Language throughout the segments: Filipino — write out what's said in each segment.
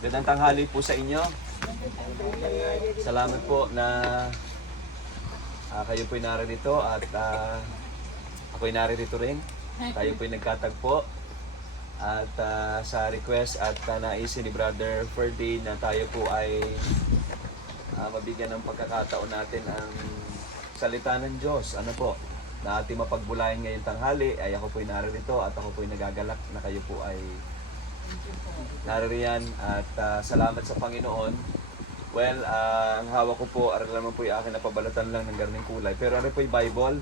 Gandang tanghali po sa inyo. Salamat po na kayo po'y narito at ako'y narito rin. Tayo po'y nagkatagpo. At sa request at naisin ni Brother Ferdy na tayo po ay mabigyan ng pagkakataon natin ang salita ng Diyos. Ano po? Na ating mapagbulayan ngayong tanghali ay ako po'y narito at ako po'y nagagalak na kayo po ay naririyan at salamat sa Panginoon. Well, ang hawak ko po, aral naman po yung akin na pabalatan lang ng garning kulay. Pero ano po yung Bible?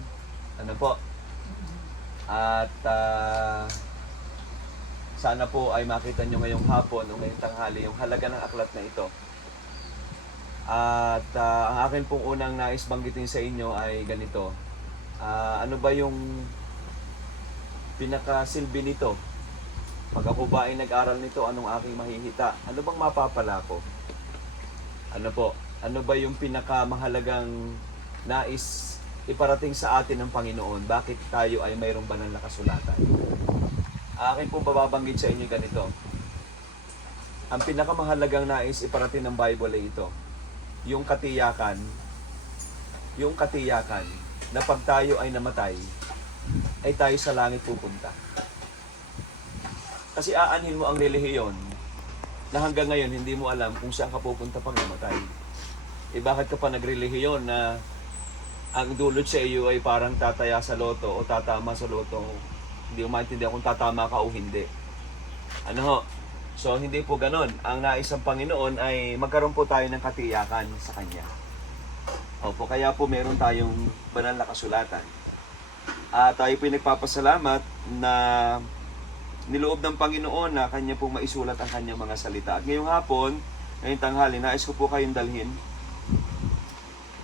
Ano po? At sana po ay makita nyo ngayong hapon o ngayong tanghali yung halaga ng aklat na ito. At ang akin pong unang nais banggitin sa inyo ay ganito. Ano ba yung pinakasilbi nito? Pag ako ba ay nag-aral nito, anong aking mahihita? Ano bang mapapala ko? Ano po? Ano ba yung pinakamahalagang nais iparating sa atin ng Panginoon? Bakit tayo ay mayroong banal na kasulatan? Akin pong bababanggit sa inyo ganito. Ang pinakamahalagang nais iparating ng Bible ay ito. Yung katiyakan na pag tayo ay namatay, ay tayo sa langit pupunta. Kasi aanhin mo ang relihiyon na hanggang ngayon hindi mo alam kung saan ka pupunta pag namatay. Bakit ka pa nagrelihiyon na ang dulot sa iyo ay parang tataya sa loto o tatama sa loto? Hindi mo maintindihan kung tatama ka o hindi. Ano ho? So hindi po ganon. Ang nais ng Panginoon ay magkaroon po tayo ng katiyakan sa Kanya. Opo, kaya po meron tayong banal na kasulatan. Tayo po nagpapasalamat na niloob ng Panginoon na Kanya pong maisulat ang Kanyang mga salita. At ngayong hapon, ngayong tanghali, nais ko po kayong dalhin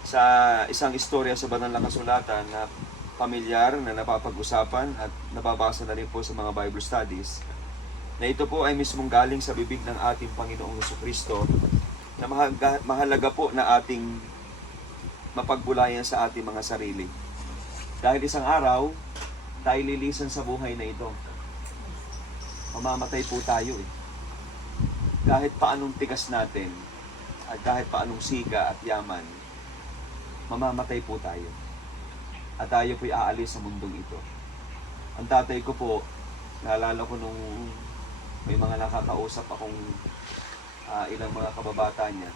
sa isang istorya sa banal na kasulatan na pamilyar na napapag-usapan at nababasa na rin po sa mga Bible studies. Na ito po ay mismong galing sa bibig ng ating Panginoong Jesucristo na mahalaga po na ating mapagbulayan sa ating mga sarili. Dahil isang araw, tayo lilisan sa buhay na ito. Mamamatay po tayo eh. Kahit paanong tigas natin at kahit paanong siga at yaman, mamamatay po tayo. At tayo po'y aalis sa mundong ito. Ang tatay ko po, naalala ko nung may mga nakakausap akong ilang mga kababata niya.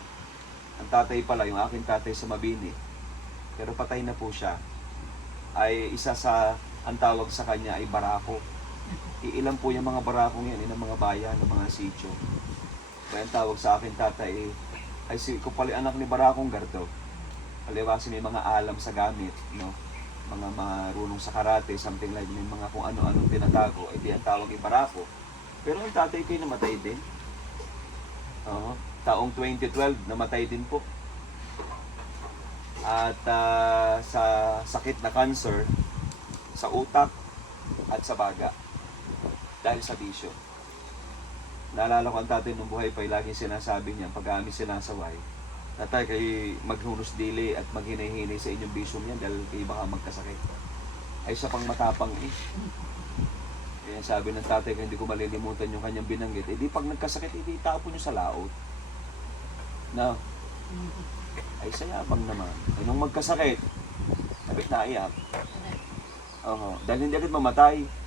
Ang tatay pala, yung aking tatay sa Mabini, pero patay na po siya, ay isa sa, ang tawag sa kanya ay barako. Iilan po yung mga barakong yan, ng mga bayan, ng mga sityo. Kaya ang tawag sa akin tatay ay ko pala anak ni Barakong Gardo. Palibasi may mga alam sa gamit, no? Mga marunong sa karate, something like may mga kung ano-anong tinatago, di ang tawag ay Barako. Pero ang tatay ko ay namatay din. Taong 2012, namatay din po. At sa sakit na cancer, sa utak at sa baga. Dahil sa bisyo. Naalala ko ang tatay nung buhay pa, laging sinasabi niya, pag amin sinasaway, tatay, kayo maghunos dili at maghinay-hinay sa inyong bisyo niya dahil kayo baka magkasakit. Ay sa pang matapang eh. Kaya sabi ng tatay ko, hindi ko malilimutan yung kanyang binanggit. Di pag nagkasakit, di tapo niyo sa laot. Na, ay sayabang naman. Ay nung magkasakit, sabit na iyak. Dahil hindi agad mamatay.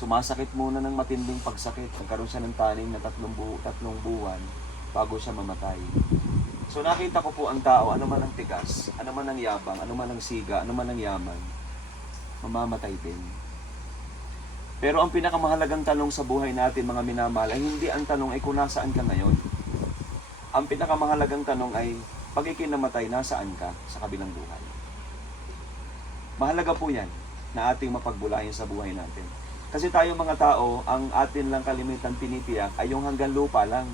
Sumasakit muna ng matinding pagsakit. Nagkaroon siya ng taning na tatlong buwan bago siya mamatay. So nakita ko po ang tao, ano man ang tigas, ano man ang yabang, ano man ang siga, ano man ang yaman, mamamatay din. Pero ang pinakamahalagang tanong sa buhay natin, mga minamahal, ay hindi ang tanong ay kung nasaan ka ngayon. Ang pinakamahalagang tanong ay, pag ikinamatay, nasaan ka sa kabilang buhay? Mahalaga po yan na ating mapagbulayan sa buhay natin. Kasi tayo mga tao, ang atin lang kalimitan tinitiyak ay yung hanggang lupa lang.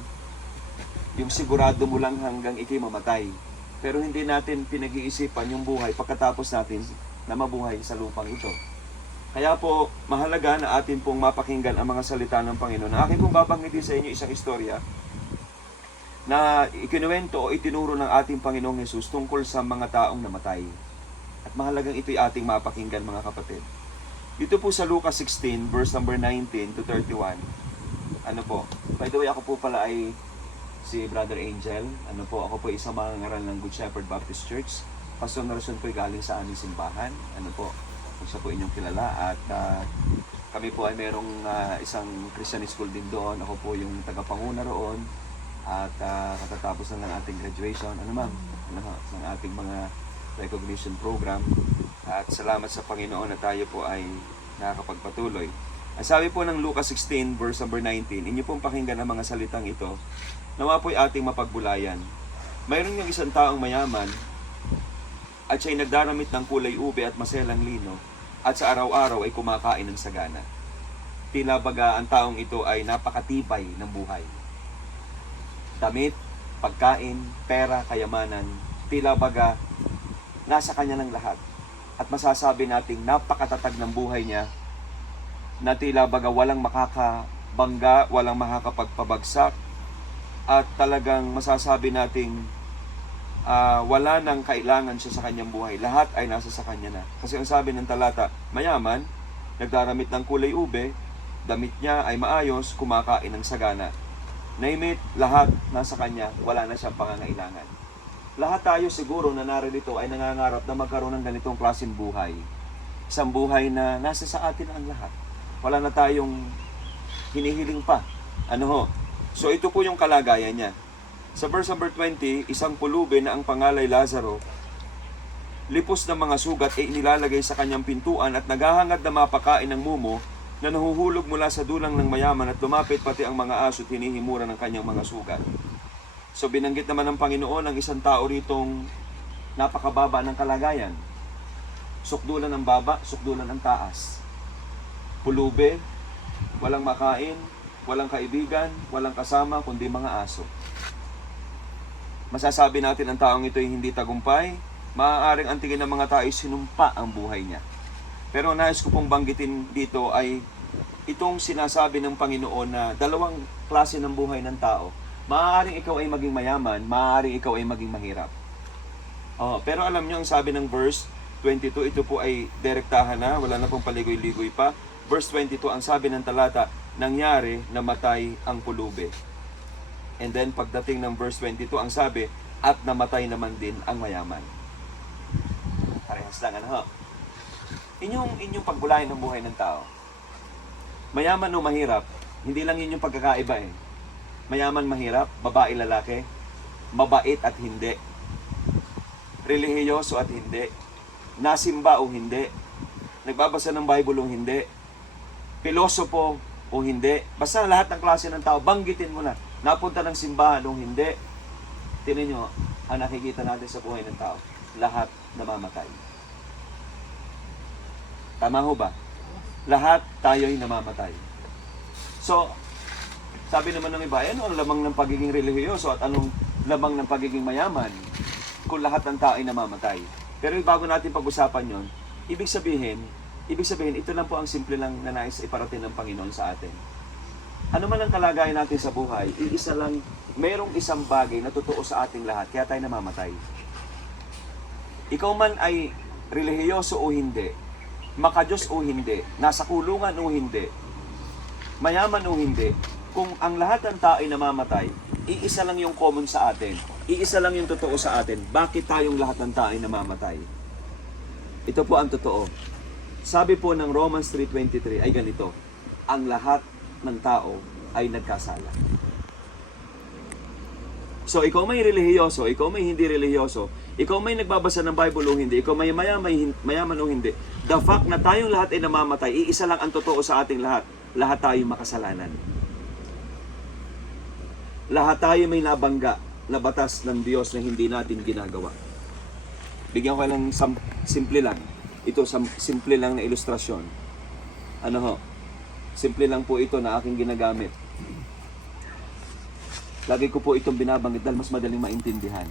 Yung sigurado mo lang hanggang ikay mamatay. Pero hindi natin pinag-iisipan yung buhay pagkatapos natin na mabuhay sa lupang ito. Kaya po, mahalaga na atin pong mapakinggan ang mga salita ng Panginoon. Akin pong babanggitin sa inyo isang istorya na ikinuwento o itinuro ng ating Panginoong Hesus tungkol sa mga taong namatay. At mahalagang ito'y ating mapakinggan, mga kapatid. Dito po sa Lucas 16, verse number 19 to 31, Ano po, by the way, ako po pala ay si Brother Angel. Ano po, ako po isang mangangaral ng Good Shepherd Baptist Church. Pastor na rason po ay galing sa aming simbahan. Ano po, kung siya po inyong kilala. At kami po ay merong isang Christian school din doon. Ako po yung tagapanguna roon. At katatapos na ng ating graduation. Ano ma'am? Ano, ng ating mga recognition program. At salamat sa Panginoon na tayo po ay nakakapagpatuloy. Ang sabi po ng Lucas 16 verse number 19, inyo pong pakinggan ang mga salitang ito, nawa po'y ating mapagbulayan. Mayroon yung isang taong mayaman at siya'y nagdaramit ng kulay ube at maselang lino at sa araw-araw ay kumakain ng sagana. Tila baga ang taong ito ay napakatibay ng buhay. Damit, pagkain, pera, kayamanan, tila baga nasa kanya ng lahat. At masasabi nating napakatatag ng buhay niya na tila baga walang makakabangga, walang makakapagpabagsak, at talagang masasabi nating wala nang kailangan siya sa kanyang buhay. Lahat ay nasa sa kanya na. Kasi ang sabi ng talata, mayaman, nagdaramit ng kulay ube, damit niya ay maayos, kumakain ng sagana. Name it, lahat nasa kanya, wala na siyang pangangailangan. Lahat tayo siguro na narito ay nangangarap na magkaroon ng ganitong klaseng buhay. Isang buhay na nasa sa atin ang lahat. Wala na tayong hinihiling pa. Ano ho? So ito po yung kalagayan niya. Sa verse number 20, isang pulubi na ang pangalay Lazaro, lipos ng mga sugat ay inilalagay sa kanyang pintuan at naghahangad na mapakain ng mumo na nahuhulog mula sa dulang ng mayaman at lumapit pati ang mga aso at hinihimura ng kanyang mga sugat. So binanggit naman ng Panginoon ang isang tao ritong napakababa ng kalagayan. Sukdulan ng baba, sukdulan ng taas. Pulube, walang makain, walang kaibigan, walang kasama, kundi mga aso. Masasabi natin ang taong ito ay hindi tagumpay, maaaring ang tingin ng mga tao ay sinumpa ang buhay niya. Pero nais ko pong banggitin dito ay itong sinasabi ng Panginoon na dalawang klase ng buhay ng tao. Maaaring ikaw ay maging mayaman, maaaring ikaw ay maging mahirap. Pero alam niyo ang sabi ng verse 22, ito po ay direktahan na, wala na pong paligoy-ligoy pa. Verse 22, ang sabi ng talata, nangyari na matay ang pulubi. And then pagdating ng verse 22, ang sabi, at namatay naman din ang mayaman. Parehas lang, ano ho? Inyong pagbulayan ng buhay ng tao. Mayaman o mahirap, hindi lang yun yung pagkakaiba eh. Mayaman, mahirap, babae, lalaki, mabait at hindi, relihiyoso at hindi, nasimba o hindi, nagbabasa ng Bible o hindi, pilosopo o hindi, basta lahat ng klase ng tao, banggitin mo na, napunta ng simbahan o hindi. Tingnan nyo, ang nakikita natin sa buhay ng tao, lahat namamatay. Tama ho ba? Lahat tayo'y namamatay. So, sabi naman ng iba, ano ang lamang ng pagiging relihiyoso at anong lamang ng pagiging mayaman kung lahat ng tao ay namamatay? Pero bago natin pag-usapan yon, ibig sabihin, ito lang po ang simple lang na nais iparating ng Panginoon sa atin. Ano man ang kalagayan natin sa buhay, iisa lang, mayroong isang bagay na totoo sa ating lahat, kaya tayo namamatay. Ikaw man ay relihiyoso o hindi, makadiyos o hindi, nasa kulungan o hindi, mayaman o hindi, kung ang lahat ng tao ay namamatay, iisa lang yung common sa atin. Iisa lang yung totoo sa atin. Bakit tayong lahat ng tao ay namamatay? Ito po ang totoo. Sabi po ng Romans 3:23 ay ganito, ang lahat ng tao ay nagkasala. So, ikaw may relihiyoso, ikaw may hindi relihiyoso, ikaw may nagbabasa ng Bible o hindi, ikaw may mayaman o hindi, the fact na tayong lahat ay namamatay, iisa lang ang totoo sa ating lahat. Lahat tayo makasalanan. Lahat tayo may nabangga na batas ng Diyos na hindi natin ginagawa. Bigyan ko lang simple lang. Ito simple lang na ilustrasyon. Ano ho? Simple lang po ito na aking ginagamit. Lagi ko po itong binabanggit dahil mas madaling maintindihan.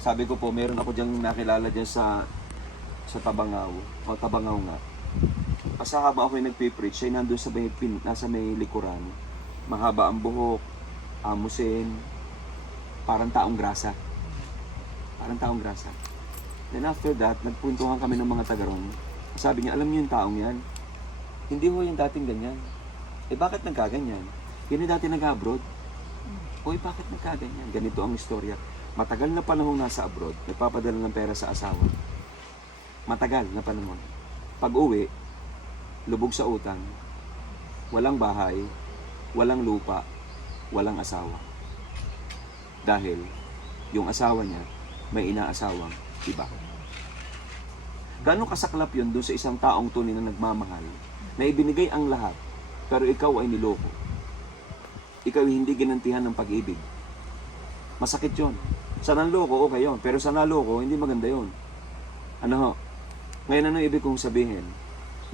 Sabi ko po, meron ako diyang nakilala dyan sa Tabangaw. O Tabangaw nga. Kasi habang ako yung nagpipreach, siya nandun sa nasa may likuran. Mahaba ang buhok, amusin, parang taong grasa. Parang taong grasa. Then after that, nagpuntuhan kami ng mga taga ron. Sabi niya, alam niyo yung taong yan? Hindi ho yung dating ganyan. bakit nagkaganyan? Yan yung dati nag-abroad. Uy, bakit nagkaganyan? Ganito ang istorya. Matagal na panahon nasa abroad, nagpapadala ng pera sa asawa. Matagal na panahon. Pag uwi, lubog sa utang, walang bahay, walang lupa, walang asawa. Dahil yung asawa niya may inaasawang iba. Gaano kasaklap yun doon sa isang taong tunay na nagmamahal, na ibinigay ang lahat, pero ikaw ay niloko. Ikaw ay hindi ginantihan ng pag-ibig. Masakit yun. Sa nanloko, okay yun. Pero sa naloko, hindi maganda yun. Ano ho? Ngayon, ano ibig kong sabihin?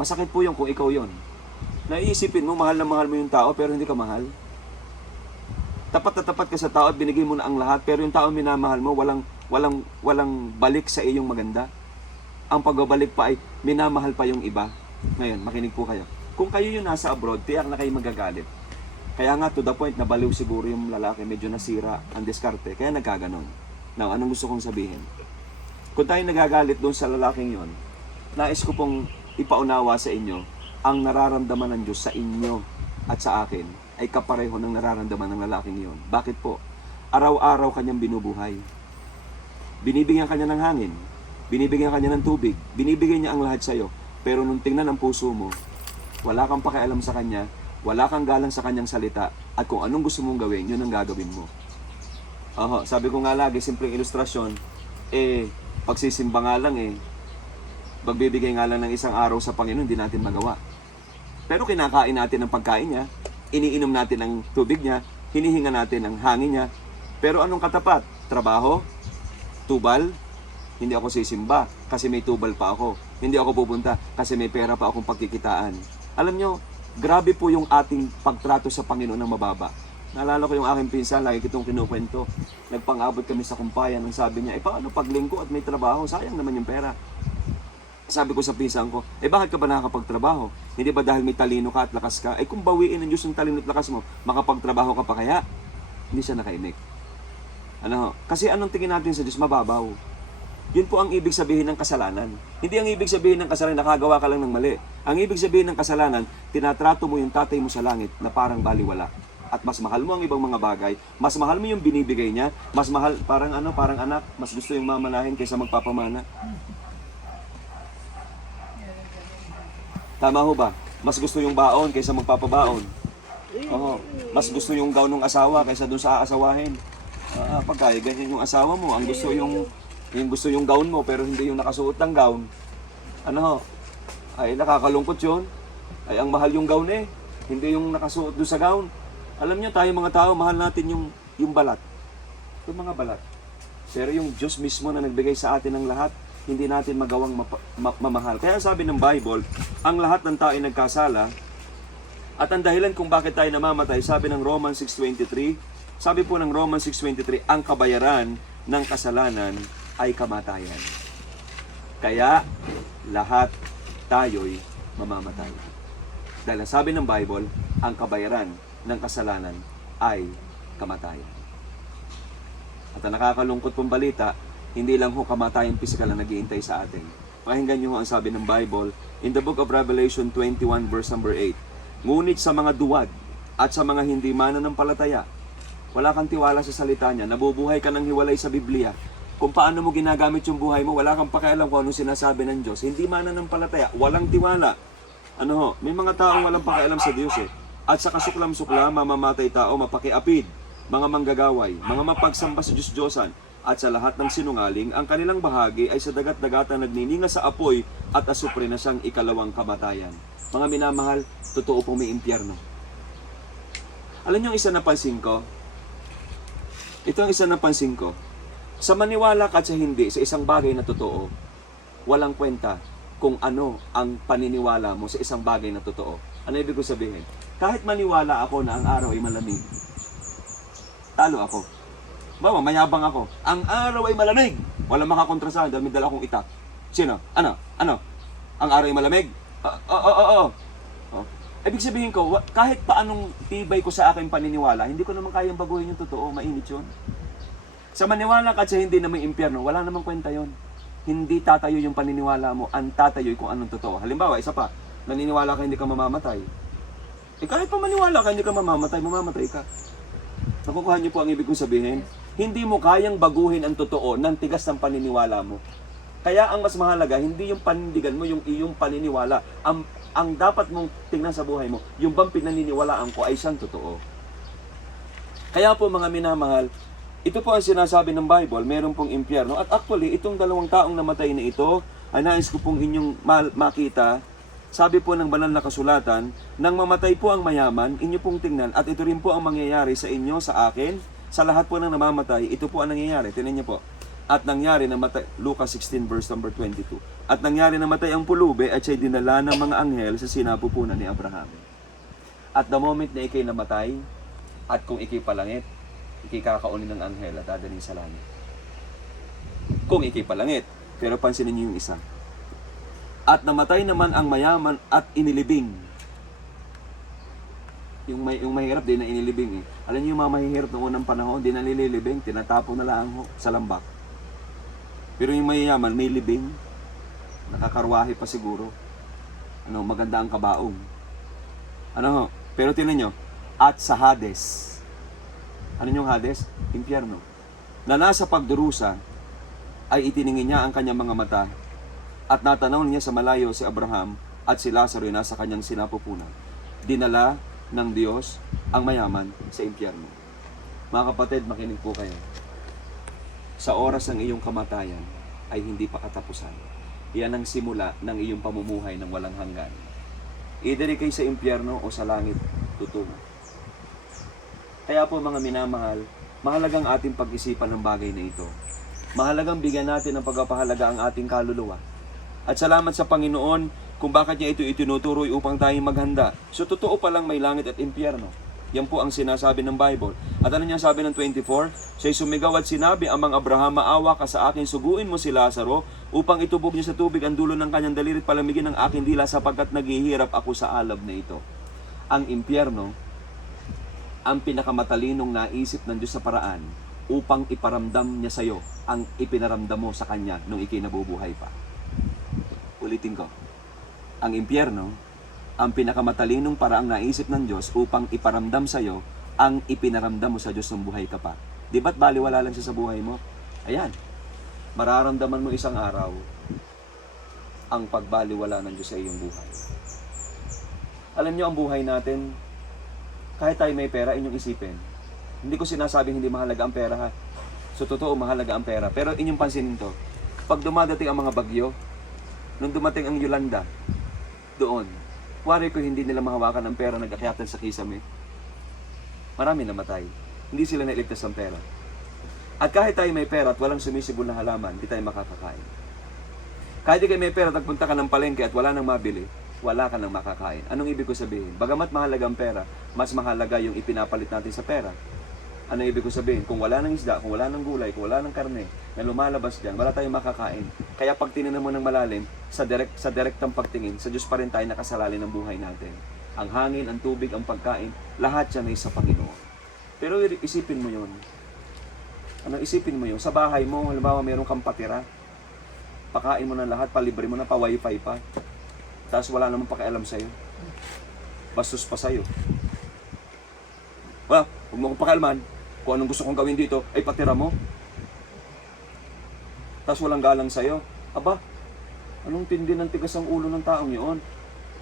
Masakit po yun kung ikaw yun. Naiisipin mo, mahal na mahal mo yung tao, pero hindi ka mahal. Tapat na tapat ka sa tao at binigay mo na ang lahat, pero yung tao minamahal mo, walang balik sa iyong maganda. Ang pagbabalik pa ay minamahal pa yung iba. Ngayon, makinig po kayo. Kung kayo yung nasa abroad, tiyak na kayo magagalit. Kaya nga, to the point, nabaliw siguro yung lalaki, medyo nasira ang diskarte, kaya nagkaganon. Now, anong gusto kong sabihin? Kung tayo nagagalit doon sa lalaking yon, nais ko pong ipaunawa sa inyo, ang nararamdaman ng Diyos sa inyo at sa akin ay kapareho ng nararamdaman ng lalaking yon. Bakit po? Araw-araw kanyang binubuhay. Binibigyan kanya ng hangin, binibigyan kanya ng tubig, binibigyan niya ang lahat sa iyo. Pero nung tingnan ang puso mo, wala kang pakialam sa kanya, wala kang galang sa kanyang salita, at kung anong gusto mong gawin, yun ang gagawin mo. Sabi ko nga lagi, simpleng ilustrasyon, pagsisimba nga lang magbibigay nga lang ng isang araw sa Panginoon, hindi natin magawa. Pero kinakain natin ang pagkain niya, iniinom natin ang tubig niya, hinihinga natin ang hangin niya. Pero anong katapat? Trabaho? Tubal? Hindi ako sisimba kasi may tubal pa ako. Hindi ako pupunta kasi may pera pa akong pagkikitaan. Alam nyo, grabe po yung ating pagtrato sa Panginoon na mababa. Naalala ko yung aking pinsan, lagi kitong kinukwento. Nagpang-abot kami sa kumpayan, ang sabi niya, paano pag linggo at may trabaho? Sayang naman yung pera. Sabi ko sa pinsan ko, bakit ka ba nakakapagtrabaho? Hindi ba dahil may talino ka at lakas ka? Kung bawiin ng Diyos yung talino at lakas mo, makapagtrabaho ka pa kaya? Hindi siya nakaimik. Kasi anong tingin natin sa Diyos? Mababaw. Yun po ang ibig sabihin ng kasalanan. Hindi ang ibig sabihin ng kasalanan, nakagawa ka lang ng mali. Ang ibig sabihin ng kasalanan, tinatrato mo yung tatay mo sa langit na parang baliwala. At mas mahal mo ang ibang mga bagay, mas mahal mo yung binibigay niya, mas mahal, parang anak, mas gusto yung mamanahin kaysa magpapamana. Tama ho ba? Mas gusto yung baon kaysa magpapabaon. Mas gusto yung gown ng asawa kaysa doon sa aasawahin. Pagka ganyan yung asawa mo, ang gusto yung gown mo pero hindi yung nakasuot ng gown. Nakakalungkot yun. Ang mahal yung gown hindi yung nakasuot doon sa gown. Alam niyo, tayo mga tao, mahal natin yung balat. Yung mga balat. Pero yung Diyos mismo na nagbigay sa atin ng lahat, hindi natin magawang mamahal. Kaya sabi ng Bible, ang lahat ng tao ay nagkasala, at ang dahilan kung bakit tayo namamatay, sabi ng Romans 6:23, sabi po ng Romans 6:23, ang kabayaran ng kasalanan ay kamatayan. Kaya, lahat tayo'y mamamatay. Dahil sabi ng Bible, ang kabayaran ng kasalanan ay kamatayan. At ang nakakalungkot pong balita, hindi lang ho kamatayang pisikal na nag-iintay sa atin. Pakinggan niyo ho ang sabi ng Bible in the book of Revelation 21 verse number 8. Ngunit sa mga duwag at sa mga hindi mananampalataya, wala kang tiwala sa salita niya, nabubuhay ka ng hiwalay sa Biblia. Kung paano mo ginagamit yung buhay mo, wala kang pakialam kung anong sinasabi ng Diyos. Hindi mananampalataya, walang tiwala. May mga taong walang pakialam sa Diyos At sa kasuklam-suklam, mamamatay tao, mapakiapid, mga manggagaway, mga mapagsamba sa Diyos-Diyosan, at sa lahat ng sinungaling, ang kanilang bahagi ay sa dagat-dagatan nagnininga sa apoy at asupre na siyang ikalawang kamatayan. Mga minamahal, totoo pong may impyerno. Alam niyo ang isa napansin ko? Ito ang isa napansin ko. Sa maniwala ka at sa hindi, sa isang bagay na totoo, walang kwenta kung ano ang paniniwala mo sa isang bagay na totoo. Ano ibig ko sabihin? Kahit maniwala ako na ang araw ay malamig, talo ako. Bawa, mayabang ako. Ang araw ay malamig. Walang makakontra sa akin dahil may dala akong itak. Sino? Ano? Ang araw ay malamig? Oo. Ibig sabihin ko, kahit paanong tibay ko sa aking paniniwala, hindi ko naman kayang baguhin yung totoo. Mainit yun. Sa maniwala ka at sa hindi na may impyerno, wala namang kwenta yun. Hindi tatayo yung paniniwala mo, ang tatayo'y kung anong totoo. Halimbawa, isa pa, naniniwala ka hindi ka mamamatay. kahit pa maniwala ka, hindi ka mamamatay ka. Nakukuha niyo po ang ibig kong sabihin? Hindi mo kayang baguhin ang totoo ng tigas ng paniniwala mo. Kaya ang mas mahalaga, hindi yung panindigan mo, yung iyong paniniwala. Ang dapat mong tingnan sa buhay mo, yung bang pinaniniwalaan ko ay siyang totoo. Kaya po mga minamahal, ito po ang sinasabi ng Bible, meron pong impyerno. At actually, itong 2 taong namatay na ito, ay nais ko pong inyong makita. Sabi po ng banal na kasulatan, nang mamatay po ang mayaman, inyo pong tingnan, at ito rin po ang mangyayari sa inyo, sa akin, sa lahat po ng namamatay, ito po ang nangyayari. Tingnan niyo po. At nangyari na matay, Lucas 16 verse number 22. At nangyari na matay ang pulubi at siya'y dinala ng mga anghel sa sinapupunan ni Abraham. At the moment na ikay namatay, at kung ikay palangit, ikay kakaunin ng anghel at dadalhin sa langit. Kung ikay palangit, pero pansinin niyo yung isa. At namatay naman ang mayaman at inilibing. Yung mahirap din na inilibing eh. Alam niyo yung mga mahihirap noong unang panahon, di nalilibing, tinatapon na lang sa lambak. Pero yung mayayaman, may libing, nakakarwahe pa siguro. Maganda ang kabaong. Pero tingnan nyo, at sa Hades. Ano yung Hades? Impyerno. Na nasa pagdurusa, ay itiningin niya ang kanyang mga mata, at natanaw niya sa malayo si Abraham, at si Lazaro nasa kanyang sinapupunan. Dinala ng Diyos ang mayaman sa impyerno. Mga kapatid, makinig po kayo. Sa oras ng iyong kamatayan ay hindi pa katapusan. Yan ang simula ng iyong pamumuhay ng walang hanggan. Either ikay sa impyerno o sa langit tutungo. Kaya po mga minamahal, mahalagang ating pag-isipan ng bagay na ito. Mahalagang bigyan natin ng pagpapahalaga ang ating kaluluwa. At salamat sa Panginoon kung bakit niya ito itinuturoy upang tayo maghanda. So totoo palang may langit at impyerno. Yan po ang sinasabi ng Bible. At ano niya sabi ng 24? Siya'y sumigaw at sinabi, Amang Abraham, maawa ka sa akin, suguin mo si Lazaro upang itubog niya sa tubig ang dulo ng kanyang daliri at palamigin ang aking dila sapagkat naghihirap ako sa alab na ito. Ang impyerno, ang pinakamatalinong naisip ng Diyos sa paraan upang iparamdam niya sa iyo ang ipinaramdam mo sa Kanya nung ikay nabubuhay pa. Ulitin ko. Ang impyerno, ang pinakamatalinong paraang naisip ng Diyos upang iparamdam sa iyo ang ipinaramdam mo sa Diyos nung buhay ka pa. Di ba't baliwala lang siya sa buhay mo? Ayan. Mararamdaman mo isang araw ang pagbaliwala ng Diyos sa iyong buhay. Alam niyo ang buhay natin, kahit tayo may pera, inyong isipin. Hindi ko sinasabing hindi mahalaga ang pera ha. So totoo, mahalaga ang pera. Pero inyong pansinin to. Pag dumadating ang mga bagyo, nung dumating ang Yolanda, doon, wari ko hindi nila mahawakan ang pera nag-akyatan sa kisame. Marami namatay. Hindi sila nailigtas ng pera. At kahit tayo may pera at walang sumisibol na halaman, hindi tayo makakakain. Kahit di kayo may pera at nagpunta ka ng palengke at wala nang mabili, wala ka nang makakain. Anong ibig ko sabihin? Bagamat mahalaga ang pera, mas mahalaga yung ipinapalit natin sa pera. Ano ibig ko sabihin? Kung wala ng isda, kung wala ng gulay, kung wala ng karne na lumalabas dyan, wala tayong makakain. Kaya pag tinignan mo ng malalim, sa direktang pagtingin, sa Diyos pa rin tayo nakasalalin ng buhay natin. Ang hangin, ang tubig, ang pagkain, lahat yan ay sa Panginoon. Pero isipin mo yun. Isipin mo yun? Sa bahay mo, halimbawa mayroon kang patira, pakain mo na lahat, palibre mo na, pa-wifi pa. Tapos wala namang pakialam sa'yo. Bastos pa sa'yo. Well, huwag mo kong pakialaman. Kung anong gusto kong gawin dito, ay patira mo. Tapos walang galang sa'yo. Aba, anong tindi ng tigas ang ulo ng taong yun?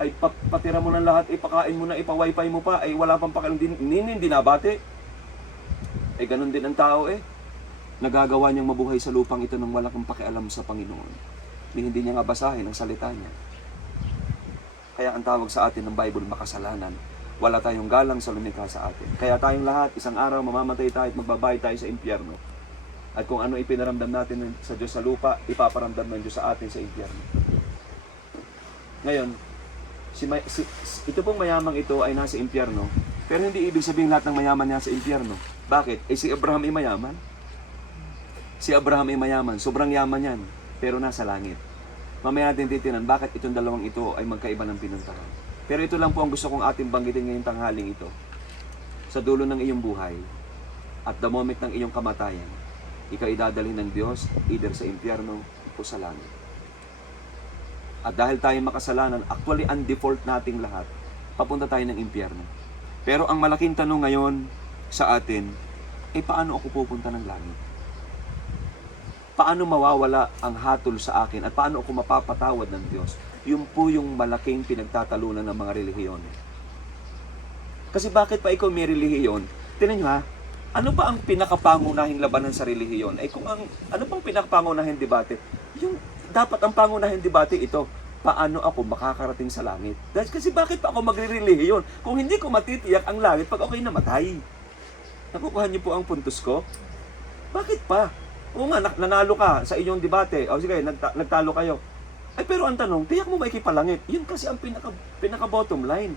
Ay patira mo ng lahat, ipakain mo na, ipa-wifi mo pa, ay wala pang pakialam, hindi nabati. Ay ganun din ang tao eh. Nagagawa niyang mabuhay sa lupang ito nang wala kang pakialam sa Panginoon. Hindi niya nga basahin ang salita niya. Kaya ang tawag sa atin ng Bible, makasalanan. Wala tayong galang sa lumikha sa atin. Kaya tayong lahat, isang araw mamamatay tayo at magbabayad tayo sa impyerno. At kung ano ipinaramdam natin sa Diyos sa lupa, ipaparamdam ng Diyos sa atin sa impyerno. Ngayon, ito pong mayamang ito ay nasa impyerno, pero hindi ibig sabihin lahat ng mayaman niya sa impyerno. Bakit? Si Abraham ay mayaman. Si Abraham ay mayaman. Sobrang yaman yan, pero nasa langit. Mamaya natin titinan, bakit itong dalawang ito ay magkaiba ng pinuntahan. Pero ito lang po ang gusto kong ating banggitin ngayong tanghaling ito. Sa dulo ng iyong buhay, at the moment ng iyong kamatayan, ikaw idadalhin ng Diyos, either sa impyerno o sa langit. At dahil tayo makasalanan, actually ang default nating lahat papunta tayo ng impyerno. Pero ang malaking tanong ngayon sa atin, paano ako pupunta ng langit? Paano mawawala ang hatol sa akin at paano ako mapapatawad ng Diyos? Yun po yung malaking pinagtatalunan ng mga relihiyon. Kasi bakit pa ikaw may relihiyon? Tingnan nyo ha, ano ba ang pinakapangunahing labanan sa relihiyon? Ano bang pinakapangunahing debate? Dapat ang pangunahing debate ito, paano ako makakarating sa langit? Kasi bakit pa ako magre-relihiyon? Kung hindi ko matitiyak ang langit pag ako'y namatay. Nakukuha niyo po ang puntos ko? Bakit pa? Oo nga, nanalo ka sa inyong debate. O sige, nagtalo kayo. Pero ang tanong, tiyak mo ba ikipalangit? Yun kasi ang pinaka bottom line.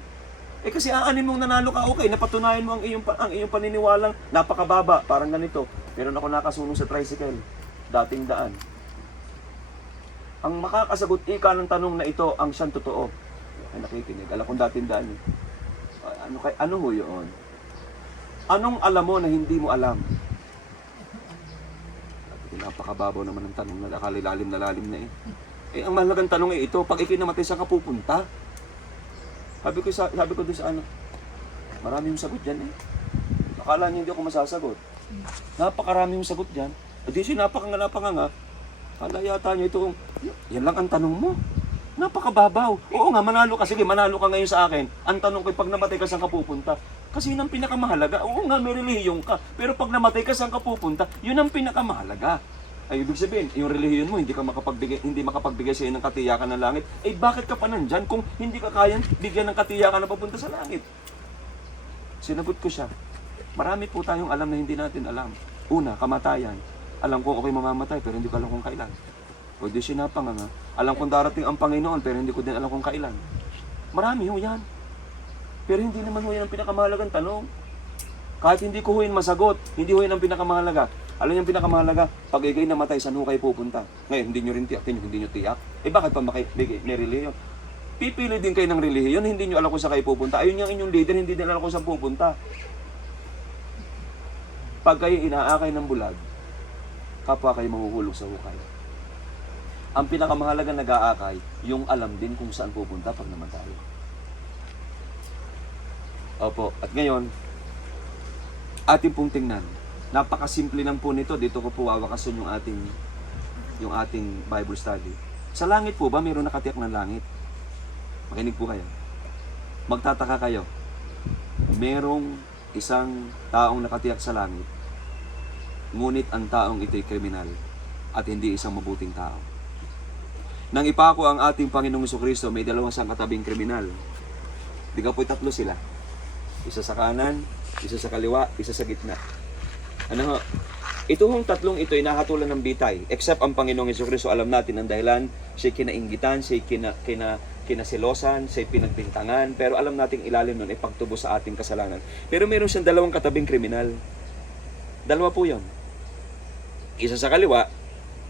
Kasi aanin mong nanalo ka, okay, napatunayan mo ang iyong paniniwalang napakababa, parang ganito. Meron ako nakasunog sa tricycle, dating daan. Ang makakasagot ika ng tanong na ito, ang siyang totoo. Ay, nakikinig. Alam kong dating daan. Ano ho yun? Anong alam mo na hindi mo alam? Napakababaw naman ng tanong na akalilalim na lalim na ang mahalagang tanong ito, pag ikinamatay saan ka pupunta? Sabi ko doon sa marami yung sagot dyan Akala niyo hindi ako masasagot. Napakarami yung sagot dyan. Di siya napakanga. Kala yata niyo ito, yan lang ang tanong mo. Napakababaw. Oo nga, manalo ka. Sige, manalo ka ngayon sa akin. Ang tanong ko, pag namatay ka saan ka pupunta? Kasi yun ang pinakamahalaga. Oo nga, may relihiyon ka. Pero pag namatay ka saan ka pupunta, yun ang pinakamahalaga. Ay, ibig sabihin, yung relihiyon mo, hindi makapagbigay sa iyo ng katiyakan ng langit. Bakit ka pa nandyan kung hindi ka kayang bigyan ng katiyakan na papunta sa langit? Sinagot ko siya. Marami po tayong alam na hindi natin alam. Una, kamatayan. Alam ko ako'y mamamatay, pero hindi ko alam kung kailan. O di sinapanganga. Alam kong darating ang Panginoon, pero hindi ko din alam kung kailan. Marami ho yan. Pero hindi naman ho yan ang pinakamahalagang tanong. Kahit hindi ko ho yan masagot, hindi ho yan ang pinakamahalaga. Alam niyo ang pinakamahalaga, pag ikay namatay, saan ho kayo pupunta? Ngayon, hindi nyo rin tiyak, hindi nyo tiyak. Bakit pa may relihiyon? Pipili din kayo ng relihiyon, hindi nyo alam kung saan kayo pupunta. Ayun yung inyong leader, hindi din alam kung saan pupunta. Pag kayo inaakay ng bulag, kapwa kayo mahuhulog sa hukay. Ang pinakamahalaga nag-aakay, yung alam din kung saan pupunta pag namatay. Opo, at ngayon, ating pong tingnan. Napakasimple lang po nito. Dito ko po wawakasan yung ating Bible study. Sa langit po ba, mayroon nakatiyak ng langit? Makinig po kayo. Magtataka kayo. Merong isang taong nakatiyak sa langit. Ngunit ang taong ito'y kriminal at hindi isang mabuting tao. Nang ipako ang ating Panginoong Jesucristo, may dalawang sangkatabing kriminal. Di ka po'y tatlo sila. Isa sa kanan, isa sa kaliwa, isa sa gitna. Ito hong tatlong ito ay nahatulan ng bitay. Except ang Panginoong Jesucristo, alam natin ang dahilan. Siya'y kinainggitan, siya'y kinasilosan, siya'y pinagbintangan. Pero alam nating ilalim nun ay pagtubo sa ating kasalanan. Pero meron siyang dalawang katabing kriminal. Dalawa po yun. Isa sa kaliwa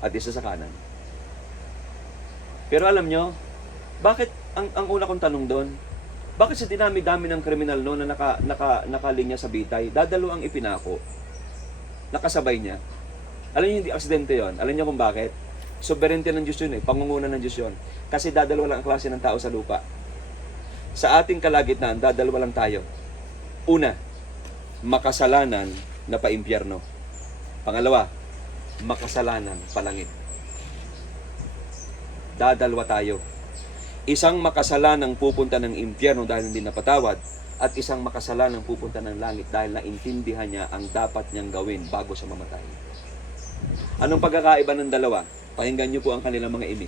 at isa sa kanan. Pero alam nyo, bakit ang una kong tanong doon, bakit sa dinami-dami ng kriminal no na nakalinya sa bitay, dadalo ang ipinako? Nakasabay niya. Alam niyo hindi aksidente yon. Alam niyo kung bakit? Sovereignty ng Diyos yun Pangunguna ng Diyos yun. Kasi dadalawa lang ang klase ng tao sa lupa. Sa ating kalagitnaan, dadalawa lang tayo. Una, makasalanan na paimpyerno. Pangalawa, makasalanan palangit. Dadalawa tayo. Isang makasalanang pupunta ng impyerno dahil hindi napatawad, at isang makasalanang pupunta ng langit dahil naintindihan niya ang dapat niyang gawin bago siya mamatay. Anong pagkakaiba ng dalawa? Pakinggan niyo po ang kanilang mga imik.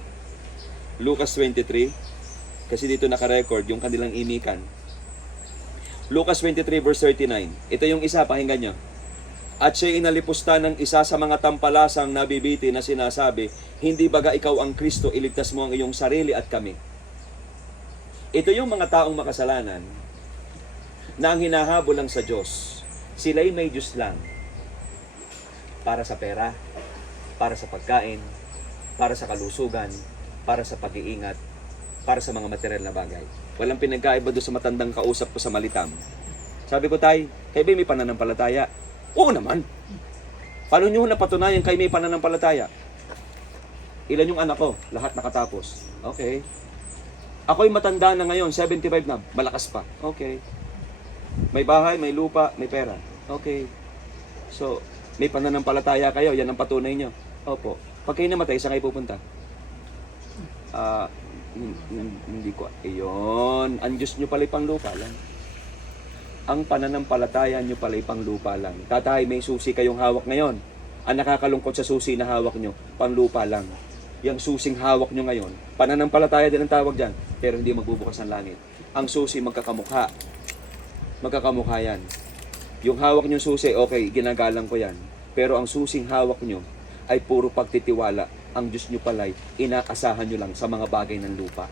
Lucas 23, kasi dito naka-record yung kanilang imikan. Lucas 23 verse 39. Ito yung isa, pakinggan niyo. At siya'y inalipusta ng isa sa mga tampalasang nabibiti na sinasabi, hindi baga ikaw ang Kristo, iligtas mo ang iyong sarili at kami. Ito yung mga taong makasalanan na ang hinahabol lang sa Diyos. Sila'y may Diyos lang. Para sa pera, para sa pagkain, para sa kalusugan, para sa pag-iingat, para sa mga material na bagay. Walang pinagkaiba doon sa matandang kausap ko sa Malitam. Sabi ko, Tay, kayo ba may pananampalataya? Oo naman. Paano nyo napatunayan kayo may pananampalataya? Ilan yung anak ko? Lahat nakatapos. Okay. Ako'y matanda na ngayon, 75 na, malakas pa. Okay. May bahay, may lupa, may pera. Okay. So, may pananampalataya kayo, yan ang patunay nyo. Opo. Pag kayo namatay, saan kayo pupunta? Hindi ko. Ayun, ang Diyos nyo pala'y panglupa lang. Ang pananampalataya nyo pala'y panglupa lang. Tatay, may susi kayong hawak ngayon. Ang nakakalungkot sa susi na hawak nyo, panglupa lang. Yung susing hawak nyo ngayon, pananampalataya din ang tawag dyan, pero hindi magbubukas ang langit. Ang susi magkakamukha. Magkakamukha yan. Yung hawak nyo susi, okay, ginagalang ko yan. Pero ang susing hawak nyo ay puro pagtitiwala. Ang Diyos nyo pala'y inaasahan nyo lang sa mga bagay ng lupa.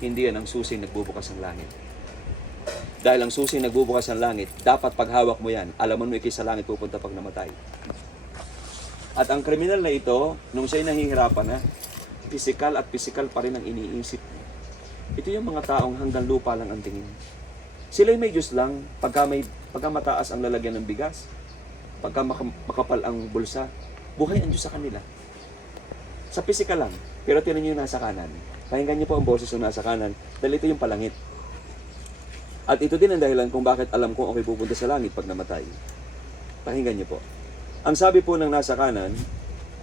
Hindi yan ang susing nagbubukas ang langit. Dahil ang susing nagbubukas ang langit, dapat paghawak mo yan, alam mo ikay sa langit pupunta pag namatay. At ang kriminal na ito, nung siya'y nahihirapan na, pisikal at pisikal pa rin ang iniisip niya. Ito yung mga taong hanggang lupa lang ang tingin. Sila'y may Diyos lang pagka mataas ang lalagyan ng bigas, pagka makapal ang bulsa, buhay ang Diyos sa kanila. Sa pisikal lang, pero tinan niyo yung nasa kanan. Pakinggan niyo po ang boses ng nasa kanan, dahil ito yung palangit. At ito din ang dahilan kung bakit alam kong okay pupunta sa langit pag namatay. Pakinggan niyo po. Ang sabi po ng nasa kanan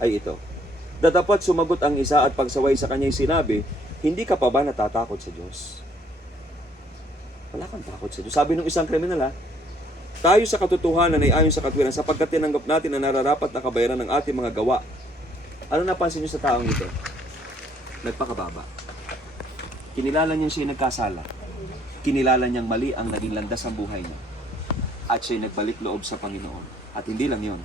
ay ito. Datapat sumagot ang isa at pagsaway sa kanya'y sinabi, hindi ka pa ba natatakot sa Diyos? Wala kang takot sa Diyos. Sabi ng isang kriminal, tayo sa katotohanan ay ayon sa katwiran sapagkat tinanggap natin na nararapat na kabayaran ng ating mga gawa. Ano napansin niyo sa taong ito? Nagpakababa. Kinilala niya siya nagkasala. Kinilala niyang mali ang naging landas ng buhay niya. At siya'y nagbalik loob sa Panginoon. At hindi lang yon.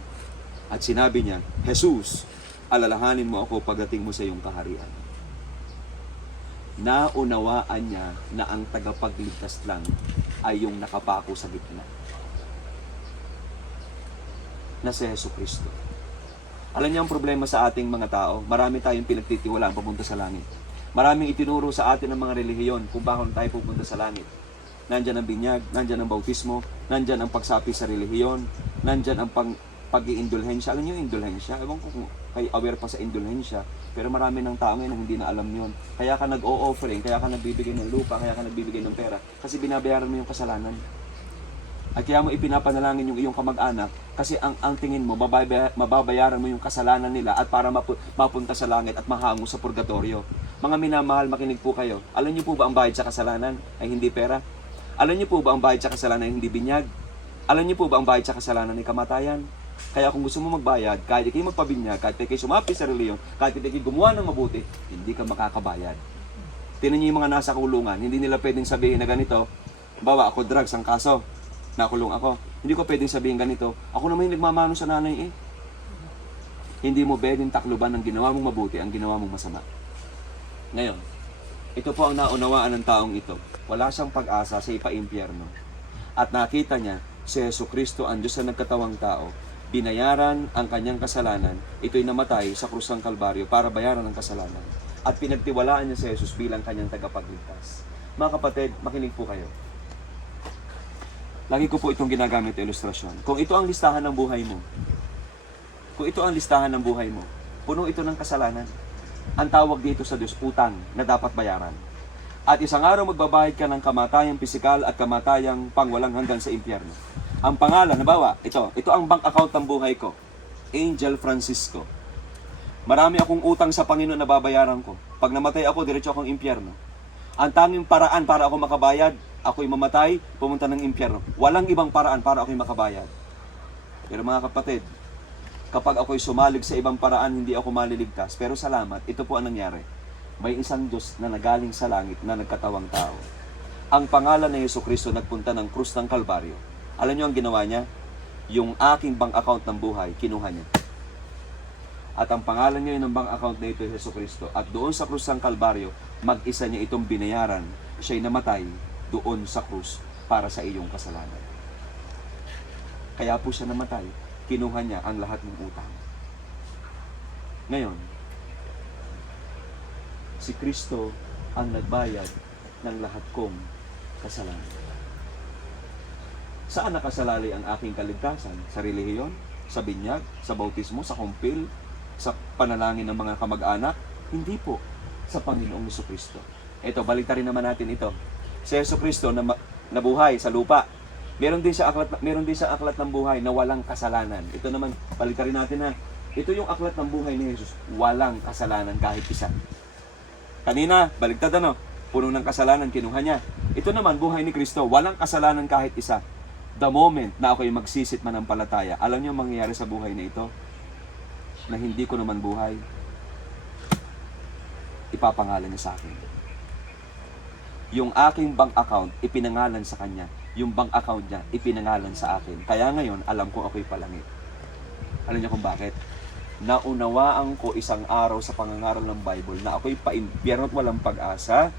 At sinabi niya, Jesus, alalahanin mo ako pagdating mo sa iyong kaharian. Naunawaan niya na ang tagapagligtas lang ay yung nakapako sa gitna. Na si Jesucristo. Alam niyo ang problema sa ating mga tao, marami tayong pinagtitiwalaan papunta sa langit. Maraming itinuro sa atin ng mga relihiyon kung bakit tayo pupunta sa langit. Nandyan ang binyag, nandyan ang bautismo, nandyan ang pagsapi sa relihiyon, nandyan ang pag-iindulhensya. Alam niyo yung indulhensya? Ewan ko kung kayo aware pa sa indulhensya, pero marami ng tao ngayon na hindi na alam yun. Kaya ka nag-o-offering, kaya ka nagbibigay ng lupa, kaya ka nagbibigay ng pera, kasi binabayaran mo yung kasalanan. At kaya mo ipinapanalangin yung iyong kamag-anak kasi ang tingin mo, mababayaran mo yung kasalanan nila at para mapunta sa langit at mahango sa purgatorio. Mga minamahal, makinig po kayo. Alam niyo po ba ang bayad sa kasalanan ay hindi pera? Alam niyo po ba ang bayad sa kasalanan ay hindi binyag? Alam niyo po ba ang bayad sa kasalanan ay kamatayan? Kaya kung gusto mo magbayad, kahit ikay magpabinyag, kahit ikay sumapi sa reliyon, kahit ikay gumawa ng mabuti, hindi ka makakabayad. Tinan niyo yung mga nasa kulungan, hindi nila pwedeng sabihin na ganito, bawa ako drugs ang kaso, nakulong ako. Hindi ko pwedeng sabihin ganito, ako naman yung nagmamano sa nanay eh. Hindi mo pwedeng takluban ang ginawa mong mabuti, ang ginawa mong masama. Ngayon, ito po ang naunawaan ng taong ito. Wala siyang pag-asa sa ipaimpyerno. At nakita niya, si Jesucristo, ang Diyos na nagkatawang tao, binayaran ang kanyang kasalanan, ito'y namatay sa krus ng Kalbaryo para bayaran ang kasalanan. At pinagtiwalaan niya si Jesus bilang kanyang tagapagligtas. Mga kapatid, makinig po kayo. Lagi ko po itong ginagamit na ilustrasyon. Kung ito ang listahan ng buhay mo, puno ito ng kasalanan. Ang tawag dito sa Diyos, utang na dapat bayaran. At isang araw magbabayad ka ng kamatayang pisikal at kamatayang pangwalang hanggan sa impyerno. Ang pangalan, nabawa, ito ang bank account ng buhay ko. Angel Francisco. Marami akong utang sa Panginoon na babayaran ko. Pag namatay ako, diretso akong impyerno. Ang tanging paraan para ako makabayad, ako'y mamatay, pumunta ng impyerno. Walang ibang paraan para ako'y makabayad. Pero mga kapatid, kapag ako'y sumalig sa ibang paraan, hindi ako maliligtas. Pero salamat, ito po ang nangyari. May isang Diyos na nagaling sa langit na nagkatawang tao. Ang pangalan ni Jesucristo nagpunta ng krus ng Kalbaryo. Alam niyo ang ginawa niya? Yung aking bank account ng buhay, kinuha niya. At ang pangalan niya ng bank account na ito ay Jesucristo. At doon sa krus ng Kalbaryo, mag-isa niya itong binayaran. Siya'y namatay doon sa krus para sa iyong kasalanan. Kaya po siya namatay. Kinuha niya ang lahat ng utang. Ngayon, si Kristo ang nagbayad ng lahat kong kasalanan. Saan nakasalalay ang aking kaligtasan? Sa relihiyon? Sa binyag? Sa bautismo? Sa kumpil? Sa panalangin ng mga kamag-anak? Hindi po. Sa Panginoong Jesucristo. Ito, baliktarin naman natin ito. Si Jesucristo na nabuhay sa lupa. Meron din sa aklat ng buhay na walang kasalanan. Ito naman, baliktarin natin ha. Ito yung aklat ng buhay ni Jesus. Walang kasalanan kahit isa. Kanina, baligtad ano? Puno ng kasalanan, kinuha niya. Ito naman, buhay ni Kristo. Walang kasalanan kahit isa. The moment na ako'y magsisit manampalataya, alam niyo ang mangyayari sa buhay na ito? Na hindi ko naman buhay, ipapangalan niya sa akin. Yung aking bank account, ipinangalan sa kanya. Yung bank account niya, ipinangalan sa akin. Kaya ngayon, alam ko ako'y palangit. Alam niyo kung bakit? Naunawaan ko isang araw sa pangangaral ng Bible na ako'y paimpyerno at walang pag-asa.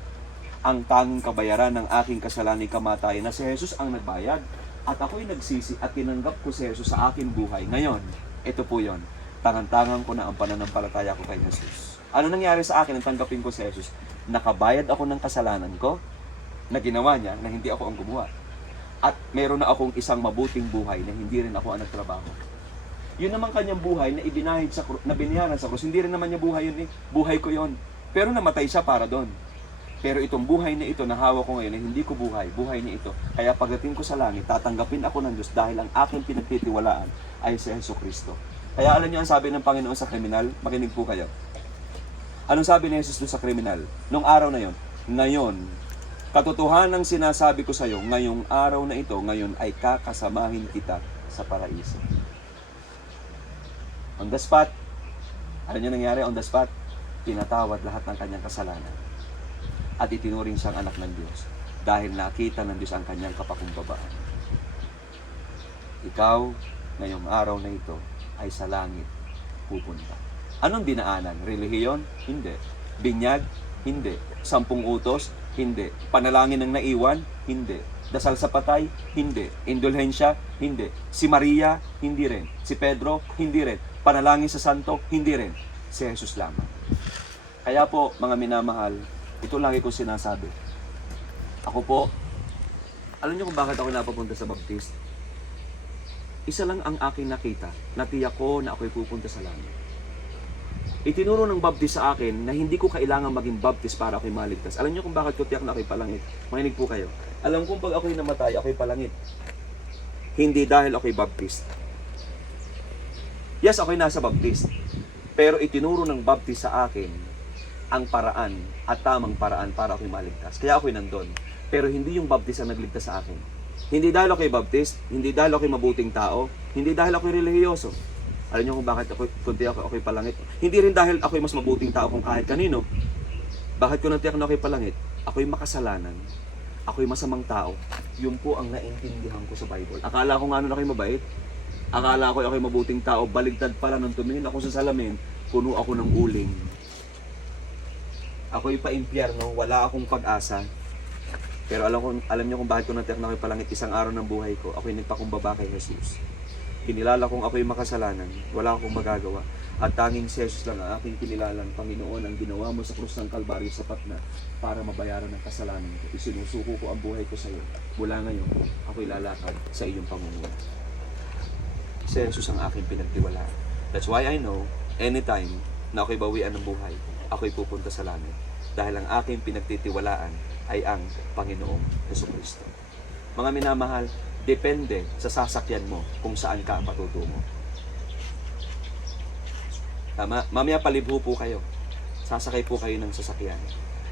Ang tanging kabayaran ng aking kasalanan kamatayan na si Jesus ang nagbayad. At ako'y nagsisi at tinanggap ko si Jesus sa aking buhay. Ngayon, ito po yon. Tangan-tangan ko na ang pananampalataya ko kay Jesus. Ano nangyari sa akin nang tanggapin ko si Jesus? Nakabayad ako ng kasalanan ko na ginawa niya na hindi ako ang gumawa. At meron na akong isang mabuting buhay na hindi rin ako ang nagtrabaho. Yun naman kanyang buhay na ibinahid sa na binayaran sa krus. Hindi rin naman niya buhay yun eh. Buhay ko yun. Pero namatay siya para doon. Pero itong buhay na ito na hawak ko ngayon na hindi ko buhay niya ito. Kaya pagdating ko sa langit, tatanggapin ako ng Diyos dahil ang aking pinagtitiwalaan ay si Jesucristo. Kaya alam niyo ang sabi ng Panginoon sa kriminal? Makinig po kayo. Anong sabi ni Jesus doon sa kriminal? Nung araw na yon, ngayon, katotohanan ng sinasabi ko sa iyo, ngayong araw na ito, ngayon ay kakasamahin kita sa paraiso. On the spot, ano niyo nangyari on the spot? Pinatawad lahat ng kanyang kasalanan. At itinuring siyang anak ng Diyos dahil nakita ng Diyos ang kanyang kapakumbabaan. Ikaw, ngayong araw na ito, ay sa langit pupunta. Anong dinaanan? Relihiyon? Hindi. Binyag? Hindi. 10 utos? Hindi. Panalangin ng naiwan? Hindi. Dasal sa patay? Hindi. Indulhensya? Hindi. Si Maria? Hindi rin. Si Pedro? Hindi rin. Panalangin sa santo? Hindi rin. Si Jesus lamang. Kaya po, mga minamahal, ito lagi ko sinasabi. Ako po, alam niyo kung bakit ako napapunta sa baptist? Isa lang ang aking nakita, natiyak ko na ako'y pupunta sa langit. Itinuro ng baptist sa akin na hindi ko kailangan maging baptist para ako'y maligtas. Alam niyo kung bakit ko tiyak na ako'y palangit? Makinig po kayo. Alam kong pag ako'y namatay, ako'y palangit. Hindi dahil ako'y baptist. Yes, ako'y nasa baptist. Pero itinuro ng baptist sa akin ang paraan at tamang paraan para ako'y maligtas. Kaya ako'y nandun. Pero hindi yung baptist ang nagligtas sa akin. Hindi dahil ako'y baptist, hindi dahil ako'y mabuting tao, hindi dahil ako'y relihiyoso. Alam niyo kung bakit ako'y palangit? Hindi rin dahil ako'y mas mabuting tao kung kahit kanino. Bakit ko natiyak na ako'y palangit? Ako'y makasalanan. Ako'y masamang tao. Yun po ang naintindihan ko sa Bible. Akala ko nga nun ako'y mabait. Akala ko ako'y mabuting tao. Baligtad pala nung tumingin ako sa salamin, puno ako ng uling. Ako'y pa-impyerno, wala akong pag-asa. Pero alam niyo kung bakit ko natiyak na ako'y palangit isang araw ng buhay ko. Ako'y nagpakumbaba kay Jesus. Kinilala kong ako'y makasalanan, wala akong magagawa. At tanging si Jesus lang ang aking kinilalang Panginoon, ang ginawa mo sa krus ng Kalbaryo sapat na para mabayaran ng kasalanan ko. Isinusuko ko ang buhay ko sa iyo. Mula ngayon, ako'y lalakad sa iyong pamumuno. Si Jesus ang aking pinagtiwalaan. That's why I know, anytime na ako'y bawian ng buhay, ako'y pupunta sa langit. Dahil ang aking pinagtitiwalaan ay ang Panginoong Jesucristo. Mga minamahal, depende sa sasakyan mo kung saan ka patutungo. Tama? Mamaya palibho po kayo. Sasakay po kayo ng sasakyan.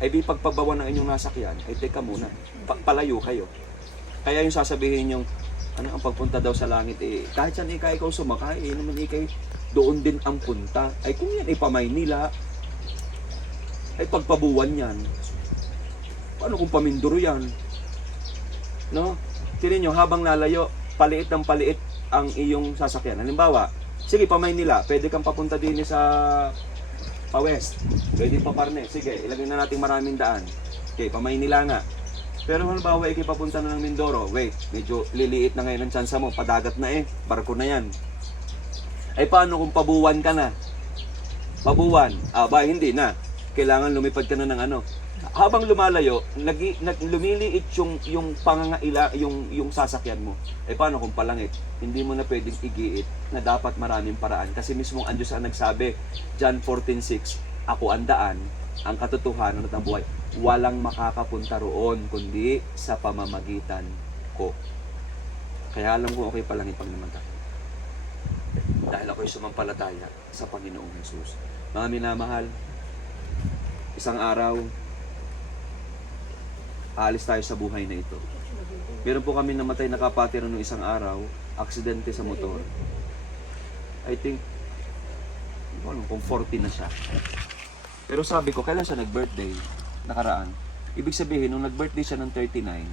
Ay di pagpabawan ng inyong nasakyan, ay teka muna, palayo kayo. Kaya yung sasabihin yung, ano ang pagpunta daw sa langit, kahit saan ikaw sumakay, naman ikay doon din ang punta. Ay kung yan ay Pamaynila, ay pagpabuwan yan. Paano kung Pamindoro yan? No? Tingnan nyo, habang nalayo, paliit ng paliit ang iyong sasakyan. Halimbawa, sige, Pamaynila, pwede kang papunta din sa pa-west. Pwede pa Parne. Sige, ilagay na natin maraming daan. Okay, Pamaynila nga. Pero halimbawa, papunta na ng Mindoro. Wait, medyo liliit na ngayon ang tsansa mo. Padagat na barko na yan. Ay paano kung pabuwan ka na? Pabuwan. Hindi na. Kailangan lumipad ka na ng ano. Habang lumalayo, lumiliit yung pangangaila, yung sasakyan mo. Paano kung palangit? Hindi mo na pwedeng igiit na dapat maraming paraan. Kasi mismong ang Diyos ang nagsabi, John 14:6, ako ang daan, ang katotohanan at ang buhay. Walang makakapunta roon kundi sa pamamagitan ko. Kaya alam ko okay palang ipagnamantaan. Dahil ako'y sumampalataya sa Panginoong Jesus. Mga minamahal, isang araw, aalis tayo sa buhay na ito. Meron po kami namatay na kapatid noong isang araw, aksidente sa motor. I think, kung 40 na siya. Pero sabi ko, kailan siya nag-birthday? Nakaraan. Ibig sabihin, nung nag-birthday siya ng 39,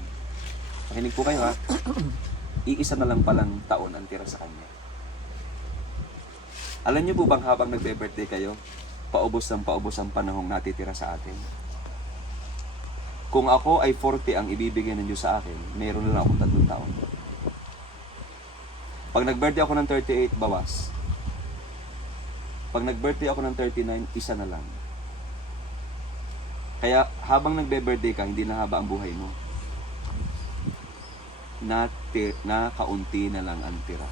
makinig po kayo ha, iisa na lang palang taon ang tira sa kanya. Alam niyo po bang habang nagbe-birthday kayo, paubos ang panahong natitira sa atin? Kung ako ay 40 ang ibibigay ng Diyos sa akin, mayroon na lang akong 3 taon. Pag nag-birthday ako ng 38, bawas. Pag nag-birthday ako ng 39, isa na lang. Kaya habang nagbe-birthday ka, hindi na haba ang buhay mo. Na kaunti na lang ang tira.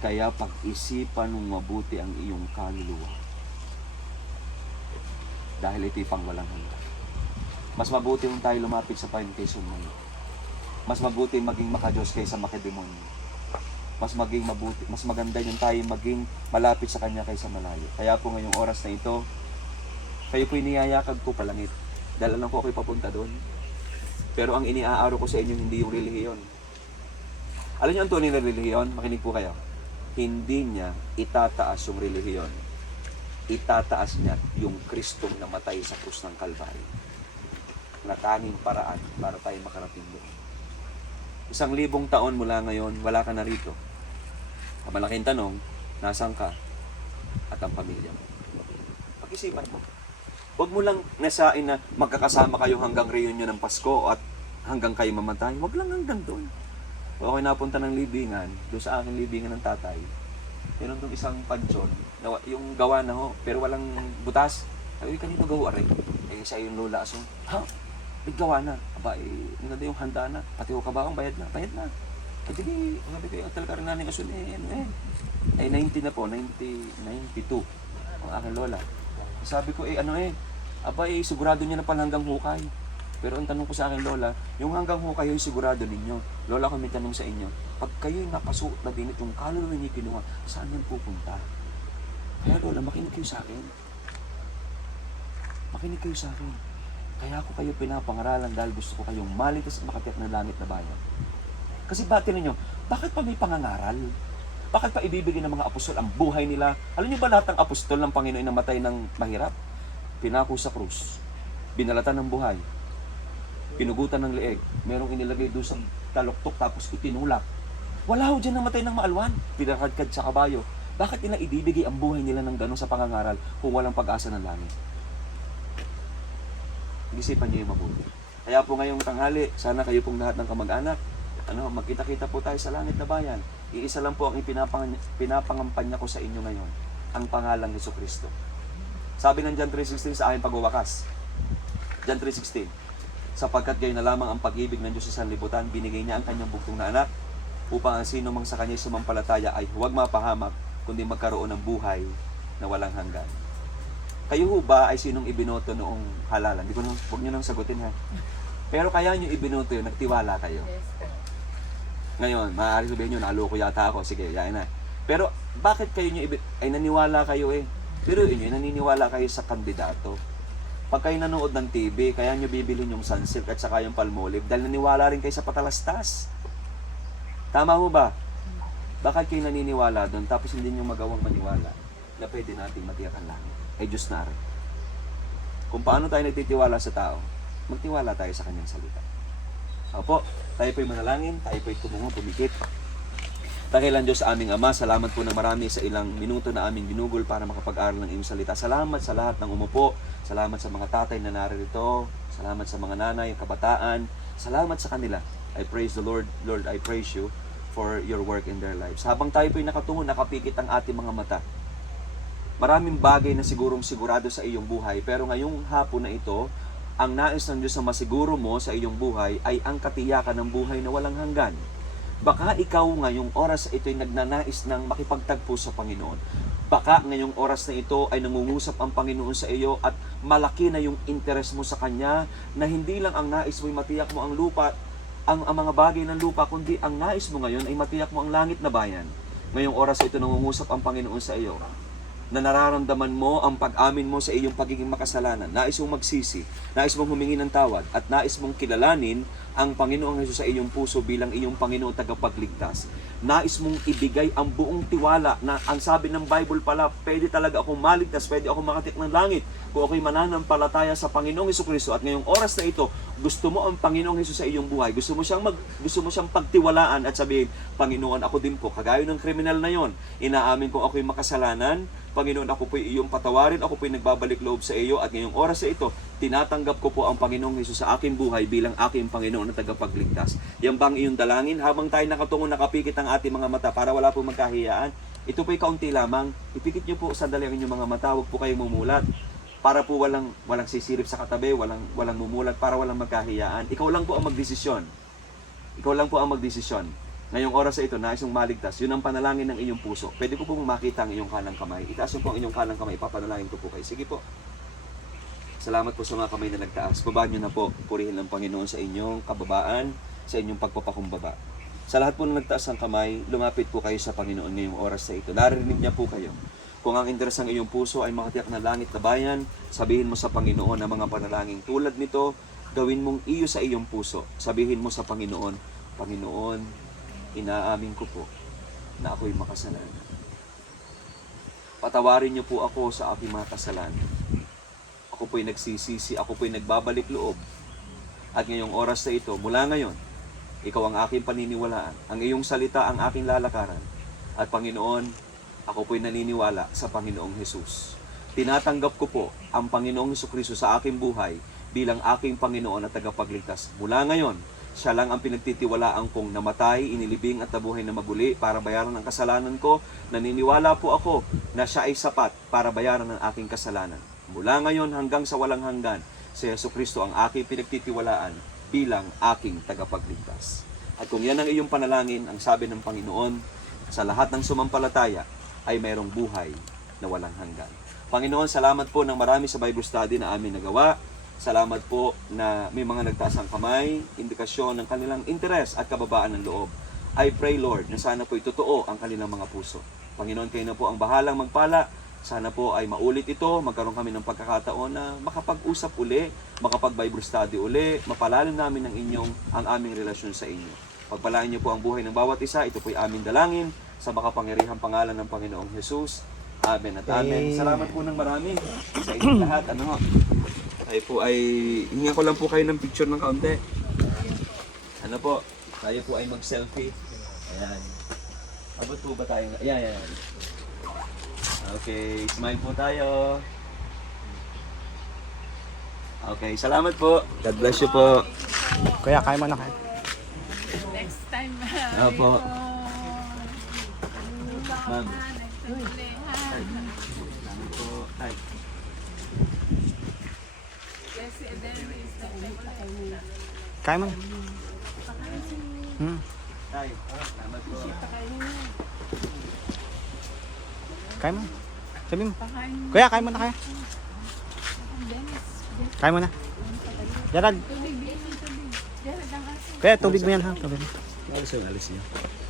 Kaya pag-isipan mong mabuti ang iyong kaluluwa. Dahil ito'y pang walang hanggan. Mas mabuti kung tayo lumapit sa Panginoon kaysa sumayo. Mas mabuti maging makadiyos kaysa makidemonyo. Mas maganda yung tayo maging malapit sa Kanya kaysa malayo. Kaya po ngayong oras na ito, kayo po'y niyayakag ko palangit. Dahil alam ko ako'y papunta doon. Pero ang iniaaro ko sa inyo, hindi yung relihiyon. Alam niyo ang tunay na relihiyon? Makinig po kayo. Hindi niya itataas yung relihiyon. Itataas niya yung Kristong namatay sa krus ng Kalbaryo. Na tanging paraan para tayo makarating doon. 1,000 taon mula ngayon, wala ka na rito. Ang malaking tanong, nasaan ka at ang pamilya mo? Pag-isipan mo. Huwag mo lang nasain na magkakasama kayo hanggang reunion ng Pasko at hanggang kayo mamatay. Huwag lang hanggang doon. Kung ako'y napunta ng libingan, doon sa aking libingan ng tatay, meron doon isang pansyon, yung gawa na ho, pero walang butas. Ay, kanino gawa rin? Eh, siya yung lola aso. Ha? May gawa na. Aba, naganda yung handa na. Pati ko kabakang, bayad na. Bayad na. Ay, di, sabi ko yung talaga rin nanin aso ay 90 na po, 92 ang aking lola. Sabi ko, aba, sigurado niya na pala hanggang hukay. Pero ang tanong ko sa akin, lola, yung hanggang hukay ay sigurado ninyo. Lola, kung may tanong sa inyo, pag kayo'y napasuot na din itong kaluluwa niyo kinuha, saan yan pupunta? Kaya lola, makinig kayo sa akin. Makinig kayo sa akin. Kaya ako kayo pinapangaralan dahil gusto ko kayong malitas at makatiyak ng langit na bayan. Kasi bati ninyo, bakit pa may pangangaral? Bakit pa ibibigay ng mga apostol ang buhay nila? Alam niyo ba lahat ng apostol ng Panginoon na matay ng mahirap? Pinako sa krus. Binalatan ng buhay. Pinugutan ng leeg. Merong inilagay doon sa taluktok tapos itinulak. Wala ho dyan namatay ng maalwan. Pinakadkad sa kabayo. Bakit nila ibibigay ang buhay nila ng gano'n sa pangangaral kung walang pag-asa ng langit? Isipan niyo yung mabuti. Kaya po ngayong tanghali, sana kayo pong lahat ng kamag-anak, magkita-kita po tayo sa langit na bayan. Iisa lang po ang pinapangampanya ko sa inyo ngayon, ang pangalang Jesucristo. Sabi ng John 3:16 sa aking pagwawakas, John 3:16, sapagkat gayon na lamang ang pag-ibig ng Diyos sa sanlibutan, binigay niya ang kanyang bugtong na anak, upang ang sino mang sa kanya sumampalataya ay huwag mapahamak, kundi magkaroon ng buhay na walang hanggan. Kayo ho ba ay sinong ibinoto noong halalan? Huwag niyo nang sagutin ha. Pero kaya niyo ibinoto yun, nagtiwala kayo. Ngayon, maaari sabihin niyo, naloko yata ako. Sige, yan na. Pero bakit kayo niyo ay naniwala kayo eh? Pero yun, naniniwala kayo sa kandidato. Pag kayo nanood ng TV, kaya niyo bibilhin yung Sunsilk at saka yung Palmolive dahil naniwala rin kayo sa patalastas. Tama ho ba? Bakit kayo naniniwala doon tapos hindi niyo magawang maniwala na pwede nating matiyak ang langit? Ay Diyos na rin. Kung paano tayo nagtitiwala sa tao, magtiwala tayo sa kanyang salita. Opo, tayo po'y manalangin, tayo po'y tumungo, pumikit. Dakilan Diyos sa aming Ama, salamat po ng marami sa ilang minuto na aming ginugol para makapag-aral ng iyong salita. Salamat sa lahat ng umupo, salamat sa mga tatay na narito, salamat sa mga nanay, kabataan, salamat sa kanila. I praise the Lord. Lord, I praise you for your work in their lives. Habang tayo po'y nakatungo, nakapikit ang ating mga mata. Maraming bagay na sigurong sigurado sa iyong buhay, pero ngayong hapon na ito, ang nais ng Diyos na masiguro mo sa iyong buhay ay ang katiyakan ng buhay na walang hanggan. Baka ikaw ngayong oras ito'y nagnanais ng makipagtagpo sa Panginoon. Baka ngayong oras na ito ay nangungusap ang Panginoon sa iyo at malaki na yung interest mo sa Kanya, na hindi lang ang nais mo'y matiyak mo ang lupa, ang mga bagay ng lupa, kundi ang nais mo ngayon ay matiyak mo ang langit na bayan. Ngayong oras na ito nangungusap ang Panginoon sa iyo, na nararamdaman mo ang pag-amin mo sa iyong pagiging makasalanan, nais mong magsisi, nais mong humingi ng tawad, at nais mong kilalanin ang Panginoong Hesus sa iyong puso bilang iyong Panginoon tagapagligtas. Nais mong ibigay ang buong tiwala na ang sabi ng Bible pala, pwede talaga akong maligtas, pwede akong makatik ng langit kung ako'y mananampalataya sa Panginoong Hesukristo. At ngayong oras na ito, gusto mo ang Panginoong Hesus sa iyong buhay, gusto mo siyang pagtiwalaan at sabihin, Panginoon, ako din po, kagaya ng kriminal na yon, inaamin kong ako'y makasalanan, Panginoon, ako po'y iyong patawarin, ako po'y nagbabalik loob sa iyo, at ngayong oras na ito, tinatanggap ko po ang Panginoong Hesus sa aking buhay bilang aking Panginoon na tagapagligtas. Yan bang iyong dalangin? Habang tayo nakatungo, nakapikit ang ating mga mata para wala po magkahiyaan, ito po'y kaunti lamang. Ipikit niyo po sandali ang inyong mga mata, huwag po kayong mumulat. Para po walang sisirip sa katabi, walang mumulat, para walang magkahiyaan. Ikaw lang po ang magdesisyon. Ikaw lang po ang magdesisyon. Ngayong oras na ito, nais mong maligtas, yun ang panalangin ng inyong puso. Pwede ko pong makita ang iyong kanang kamay. Itaas mo po ang inyong kanang kamay, ipapanalangin ko po kayo. Sige po. Salamat po sa mga kamay na nagtaas. Babaan nyo na po. Purihin ng Panginoon sa inyong kababaan, sa inyong pagpapakumbaba. Sa lahat po na nagtaas ng kamay, lumapit po kayo sa Panginoon ngayong oras na ito. Narinig niya po kayo. Kung ang interes ng iyong puso ay makatiyak na langit na bayan, sabihin mo sa Panginoon ang mga panalangin tulad nito, gawin mong iyo sa iyong puso. Sabihin mo sa Panginoon, Panginoon, inaamin ko po na ako'y makasalanan. Patawarin niyo po ako sa aking mga kasalanan. Ako po'y nagsisisi, ako po'y nagbabalik loob. At ngayong oras na ito, mula ngayon, ikaw ang aking paniniwalaan. Ang iyong salita ang aking lalakaran. At Panginoon, ako po'y naniniwala sa Panginoong Hesus. Tinatanggap ko po ang Panginoong Hesukristo sa aking buhay bilang aking Panginoon at tagapagligtas. Mula ngayon, siya lang ang pinagtitiwalaan kong namatay, inilibing at nabuhay na maguli para bayaran ang kasalanan ko. Naniniwala po ako na siya ay sapat para bayaran ang aking kasalanan. Mula ngayon hanggang sa walang hanggan, si Hesukristo ang aking pinagtitiwalaan bilang aking tagapagligtas. At kung yan ang iyong panalangin, ang sabi ng Panginoon, sa lahat ng sumampalataya ay mayroong buhay na walang hanggan. Panginoon, salamat po ng marami sa Bible study na amin nagawa. Salamat po na may mga nagtaas ang kamay, indikasyon ng kanilang interes at kababaan ng loob. I pray, Lord, na sana po totoo ang kanilang mga puso. Panginoon, kayo na po ang bahalang magpala. Sana po ay maulit ito, magkaroon kami ng pagkakataon na makapag-usap uli, makapag-Bible study uli, mapalalim namin ang aming relasyon sa inyo. Pagpalain niyo po ang buhay ng bawat isa, ito po'y aming dalangin sa makapangyarihang pangalan ng Panginoong Hesus. Amen at amen. Salamat po ng marami sa inyong lahat. Tayo po ay, hinga ko lang po kayo ng picture ng kaunti. Tayo po ay mag-selfie. Ayan. Abot po ba tayo? Ayan. Okay, smile po tayo. Okay, salamat po. God bless you po. Kuya, kaya mo na kayo. Next time. Opo. Ma'am. Salamat po. Tay. Kaya mo na. Tay. Salamat po. Kaya mo na. Sabi mo. Kuya, kaya mo na kaya. Kaya mo na. Gerald. Kuya, tubig mo yan ha. Tubig mo. Alis niyo.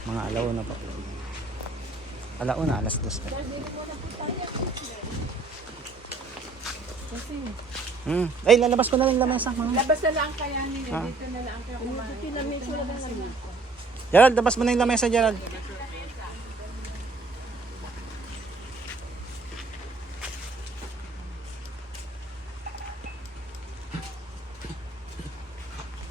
Mga alauna pa. Alauna, alas 2. Ay, lalabas ko na lang lamesa. Labas na lang kaya nila. Dito na lang kaya kumain. Gerald, labas mo na yung lamesa, Gerald.